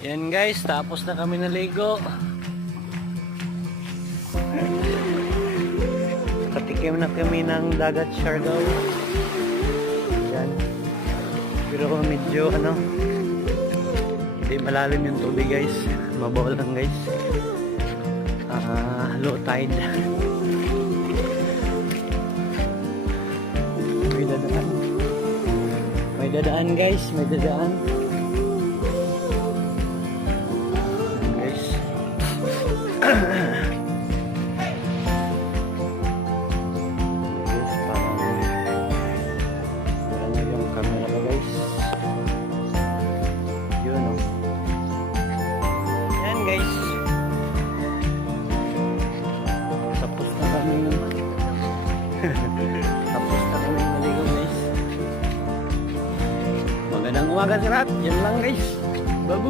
Yan guys, tapos na kami naligo. Katikim na kami ng dagat Siargao. Yan. Pero medyo hindi malalim yung tubig guys. Mabaw lang guys. Low tide. May dadaan. May dadaan guys, may dadaan. Guys. Guys, parang wala na yung camera ko guys. Yun o. Yan guys. Tapos na kami tapos na kami maligo guys. Magandang umaga sa lahat. Yan lang guys.